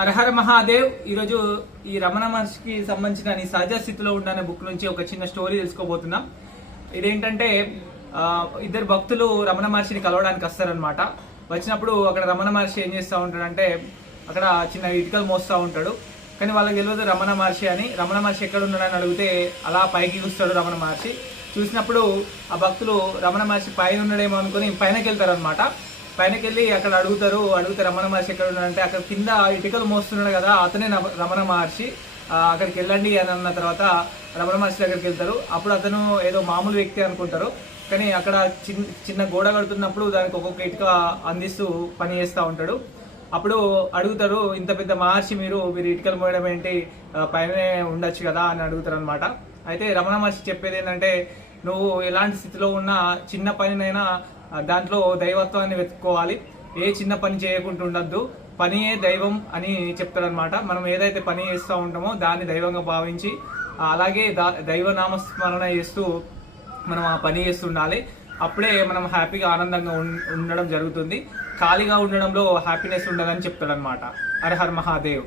హరహర మహాదేవ్. ఈరోజు ఈ రమణ మహర్షికి సంబంధించిన నీ సహజ స్థితిలో ఉండే బుక్ నుంచి ఒక చిన్న స్టోరీ తెలుసుకోబోతున్నాం. ఇదేంటంటే ఇద్దరు భక్తులు రమణ మహర్షిని కలవడానికి వస్తారనమాట. వచ్చినప్పుడు అక్కడ రమణ మహర్షి ఏం చేస్తూ ఉంటాడంటే అక్కడ చిన్న ఇటుకలు మోస్తూ ఉంటాడు. కానీ వాళ్ళకి తెలియదు రమణ మహర్షి అని. రమణ మహర్షి ఎక్కడ ఉన్నాడని అడిగితే అలా పైకి చూస్తాడు రమణ మహర్షి. చూసినప్పుడు ఆ భక్తులు రమణ మహర్షి పైన ఉన్నాడేమో అనుకుని పైనకి వెళ్తారు అనమాట. పైనకి వెళ్ళి అక్కడ అడిగితే రమణ మహర్షి ఎక్కడ ఉన్నాడంటే అక్కడ కింద ఇటుకలు మోస్తున్నాడు కదా, అతనే రమణ మహర్షి, అక్కడికి వెళ్ళండి అని అన్న తర్వాత రమణ మహర్షి దగ్గరికి వెళ్తారు. అప్పుడు అతను ఏదో మామూలు వ్యక్తి అనుకుంటారు. కానీ అక్కడ చిన్న గోడ కడుతున్నప్పుడు దానికి ఒక్కొక్క ఇటుక అందిస్తూ పని చేస్తూ ఉంటాడు. అప్పుడు అడుగుతారు, ఇంత పెద్ద మహర్షి మీరు ఇటుకలు మోయడం ఏంటి, పైనే ఉండొచ్చు కదా అని అడుగుతారు అనమాట. అయితే రమణ మహర్షి చెప్పేది ఏంటంటే, నువ్వు ఎలాంటి స్థితిలో ఉన్నా చిన్న పనినైనా దాంట్లో దైవత్వాన్ని వెతుక్కోవాలి. ఏ చిన్న పని చేయకుండా ఉండద్దు, పనియే దైవం అని చెప్తారనమాట. మనం ఏదైతే పని చేస్తూ ఉంటామో దాన్ని దైవంగా భావించి అలాగే దైవనామస్మరణ చేస్తూ మనం ఆ పని చేస్తుండాలి. అప్పుడే మనం హ్యాపీగా ఆనందంగా ఉండడం జరుగుతుంది. ఖాళీగా ఉండడంలో హ్యాపీనెస్ ఉండదని చెప్తాడనమాట. హర హర్ మహాదేవ్.